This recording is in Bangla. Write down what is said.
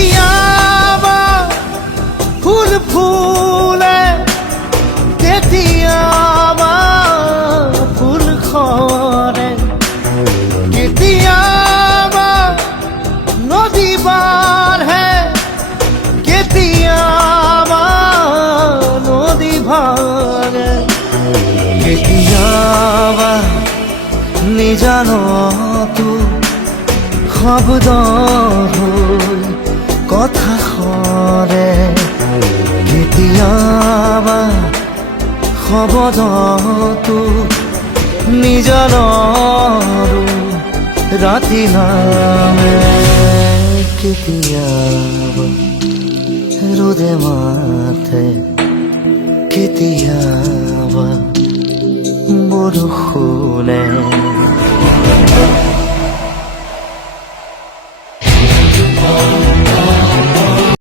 কেতিয়াবা ফুল ফুলে, কেতিয়াবা ফুল সৰে, কেতিয়াবা নদী বাঢ়ে, কেতিয়াবা নদী ভাঙে, কেতিয়াবা নিজানতো শব্দ হৈ কথা সৰে, কেতিয়াবা শব্দতো নিজানৰো ৰাতি নামে, কেতিয়াবা রোদে মাথে, কেতিয়াবা বৰষুণে।